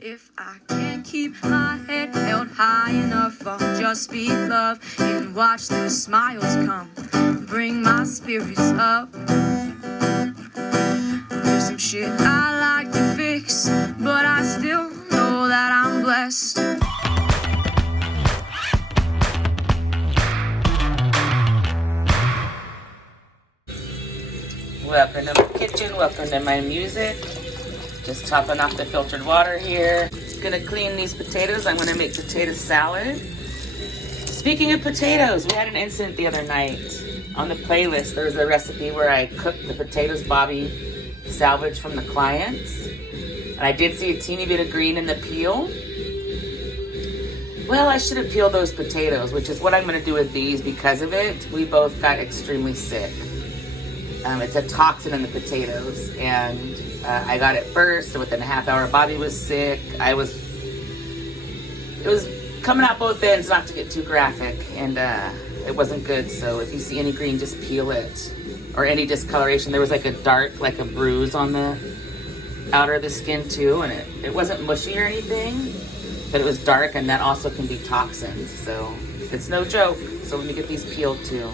If I can't keep my head held high enough, I'll just speak love and watch the smiles come, bring my spirits up. There's some shit I like to fix, but I still know that I'm blessed. Welcome to my kitchen, welcome to my music. Just topping off the filtered water here. Gonna clean these potatoes. I'm gonna make potato salad. Speaking of potatoes, we had an incident the other night. On the playlist, there's a recipe where I cooked the potatoes Bobby salvaged from the clients. And I did see a teeny bit of green in the peel. Well, I should have peeled those potatoes, which is what I'm gonna do with these because of it. We both got extremely sick. It's a toxin in the potatoes, and I got it first. So within a half hour, Bobby was sick. It was coming out both ends, not to get too graphic, and it wasn't good. So if you see any green, just peel it, or any discoloration. There was like a bruise on the outer of the skin too, and it wasn't mushy or anything, but it was dark, and that also can be toxins. So it's no joke. So let me get these peeled too.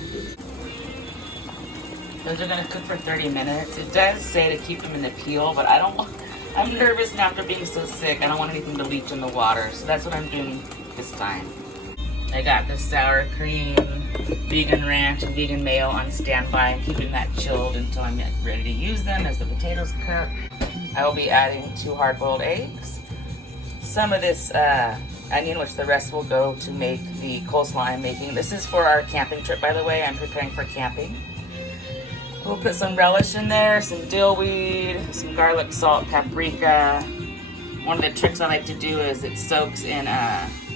Those are gonna cook for 30 minutes. It does say to keep them in the peel, but I'm nervous now after being so sick. I don't want anything to leach in the water, so that's what I'm doing this time. I got the sour cream, vegan ranch, and vegan mayo on standby. I'm keeping that chilled until I'm ready to use them as the potatoes cook. I will be adding 2 hard-boiled eggs, some of this onion, which the rest will go to make the coleslaw I'm making. This is for our camping trip, by the way. I'm preparing for camping. We'll put some relish in there, some dill weed, some garlic, salt, paprika. One of the tricks I like to do is it soaks in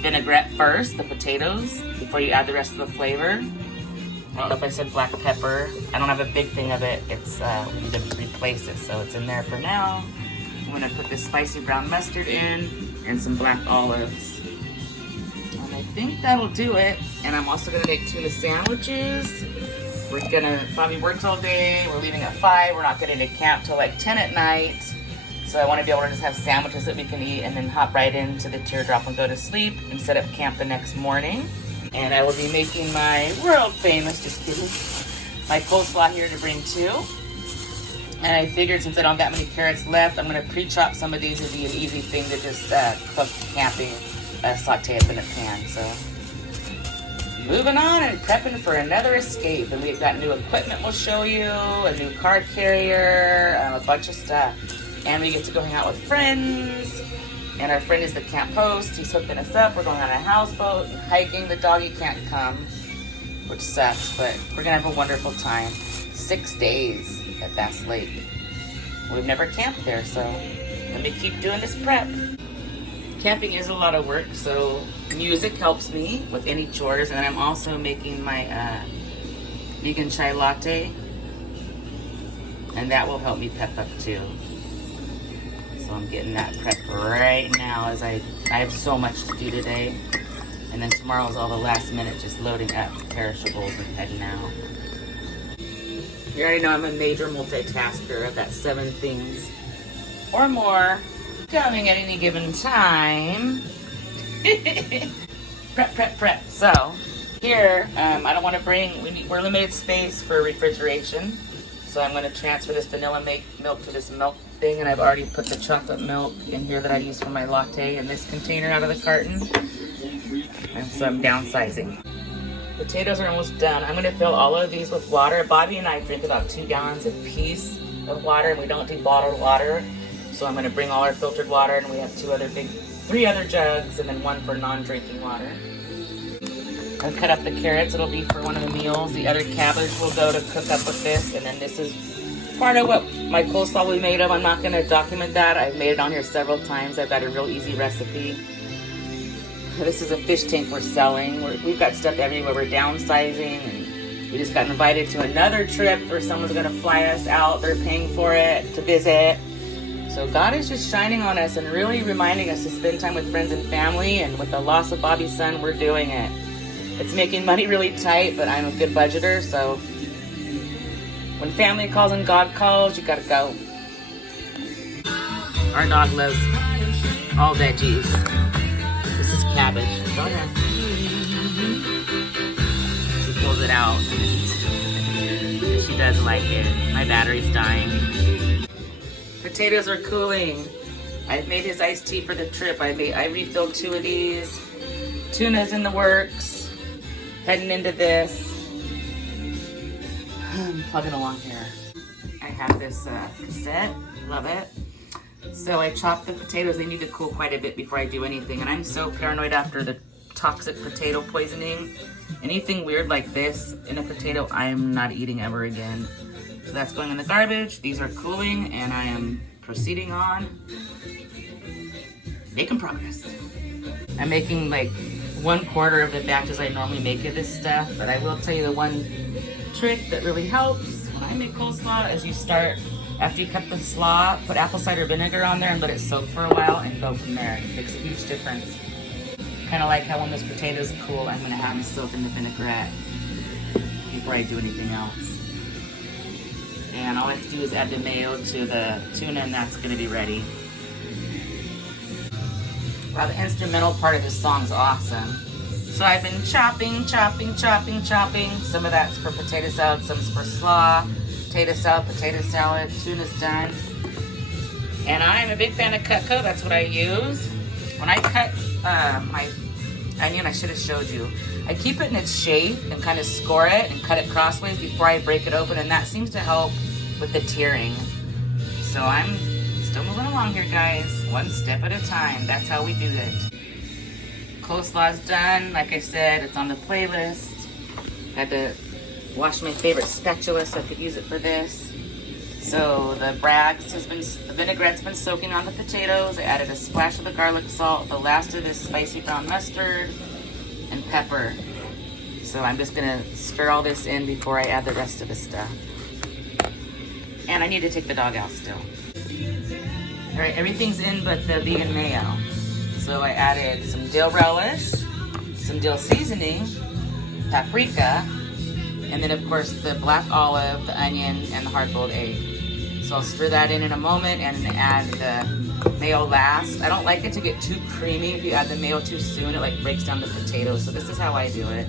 vinaigrette first, the potatoes, before you add the rest of the flavor. I don't know if I said black pepper. I don't have a big thing of it. It's we need to replace it, so it's in there for now. I'm gonna put this spicy brown mustard in and some black olives. And I think that'll do it. And I'm also gonna make tuna sandwiches. Bobby works all day, we're leaving at 5, we're not getting to camp till like 10 at night. So I want to be able to just have sandwiches that we can eat and then hop right into the teardrop and go to sleep and set up camp the next morning. And I will be making my world famous, just kidding, my coleslaw here to bring too. And I figured since I don't got many carrots left, I'm going to pre-chop some of these. It'd be an easy thing to just cook camping, saute up in a pan. So moving on and prepping for another escape. And we've got new equipment we'll show you, a new card carrier, a bunch of stuff. And we get to go hang out with friends. And our friend is the camp host. He's hooking us up. We're going on a houseboat and hiking. The doggy can't come, which sucks, but we're going to have a wonderful time. 6 days at Bass Lake. We've never camped there, so let me keep doing this prep. Camping is a lot of work, so music helps me with any chores, and I'm also making my vegan chai latte, and that will help me pep up too. So I'm getting that prepped right now as I have so much to do today, and then tomorrow's all the last minute just loading up perishables and heading out. You already know I'm a major multitasker. I've got 7 things or more coming at any given time. Prep. So here, I don't want to we're limited space for refrigeration. So I'm going to transfer this vanilla milk to this milk thing. And I've already put the chocolate milk in here that I use for my latte in this container out of the carton. And so I'm downsizing. Potatoes are almost done. I'm going to fill all of these with water. Bobby and I drink about 2 gallons apiece of water, and we don't do bottled water. So I'm going to bring all our filtered water, and we have 3 other jugs, and then 1 for non-drinking water. I'll cut up the carrots. It'll be for one of the meals. The other cabbage will go to cook up with this, and then this is part of what my coleslaw will be made of. I'm not going to document that. I've made it on here several times. I've got a real easy recipe. This is a fish tank we're selling. We've got stuff everywhere. We're downsizing, and we just got invited to another trip where someone's going to fly us out. They're paying for it to visit. So God is just shining on us and really reminding us to spend time with friends and family. And with the loss of Bobby's son, we're doing it. It's making money really tight, but I'm a good budgeter. So when family calls and God calls, you got to go. Our dog loves All veggies. This is cabbage. Go ahead. She pulls it out. She does like it. My battery's dying. Potatoes are cooling. I've made his iced tea for the trip. I refilled 2 of these. Tuna's in the works. Heading into this. I'm plugging along here. I have this cassette. Love it. So I chopped the potatoes. They need to cool quite a bit before I do anything. And I'm so paranoid after the toxic potato poisoning. Anything weird like this in a potato, I am not eating ever again. So that's going in the garbage. These are cooling, and I am proceeding on. Making progress. I'm making like 1/4 of the batches I normally make of this stuff, but I will tell you the one trick that really helps when I make coleslaw is you start, after you cut the slaw, put apple cider vinegar on there and let it soak for a while and go from there. It makes a huge difference. Kind of like how when those potatoes cool, I'm going to have them soak in the vinaigrette before I do anything else. And all I have to do is add the mayo to the tuna, and that's going to be ready. Wow, the instrumental part of this song is awesome. So I've been chopping. Some of that's for potato salad, some's for slaw. Potato salad, tuna's done. And I'm a big fan of Cutco, that's what I use. When I cut my onion, I should have showed you. I keep it in its shape and kind of score it and cut it crossways before I break it open, and that seems to help with the tearing. So I'm still moving along here, guys. One step at a time. That's how we do it. Coleslaw's done. Like I said, it's on the playlist. Had to wash my favorite spatula so I could use it for this. So the vinaigrette's been soaking on the potatoes. I added a splash of the garlic salt, the last of this spicy brown mustard, and pepper. So I'm just gonna stir all this in before I add the rest of the stuff. And I need to take the dog out still. All right, everything's in but the vegan mayo. So I added some dill relish, some dill seasoning, paprika, and then of course the black olive, the onion, and the hard-boiled egg. So I'll stir that in a moment and add the mayo last. I don't like it to get too creamy. If you add the mayo too soon, it like breaks down the potatoes. So this is how I do it.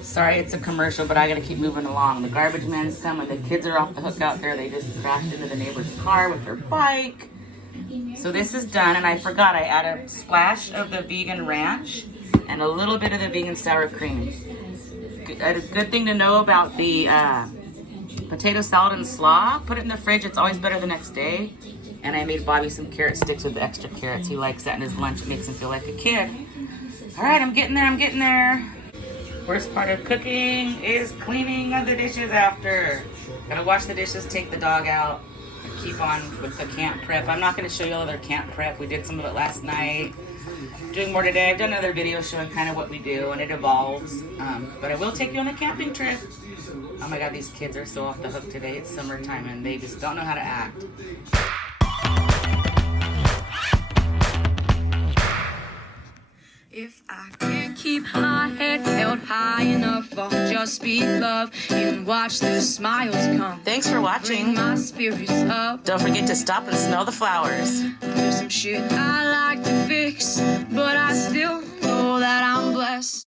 Sorry, it's a commercial, but I gotta keep moving along. The garbage man's coming. The kids are off the hook out there. They just crashed into the neighbor's car with their bike. So this is done, and I forgot I added a splash of the vegan ranch and a little bit of the vegan sour cream. A good thing to know about the potato salad and slaw, put it in the fridge. It's always better the next day. And I made Bobby some carrot sticks with the extra carrots. He likes that in his lunch. It makes him feel like a kid. All right, I'm getting there. Worst part of cooking is cleaning of the dishes after. Gotta wash the dishes, take the dog out, and keep on with the camp prep. I'm not gonna show you all their camp prep. We did some of it last night. Doing more today. I've done another video showing kind of what we do, and it evolves. But I will take you on a camping trip. Oh my God, these kids are so off the hook today. It's summertime and they just don't know how to act. If I can't keep my head held high enough, I'll just speak love and watch the smiles come. Thanks for watching. Bring my spirits up. Don't forget to stop and smell the flowers. There's some shit I like to fix, but I still know that I'm blessed.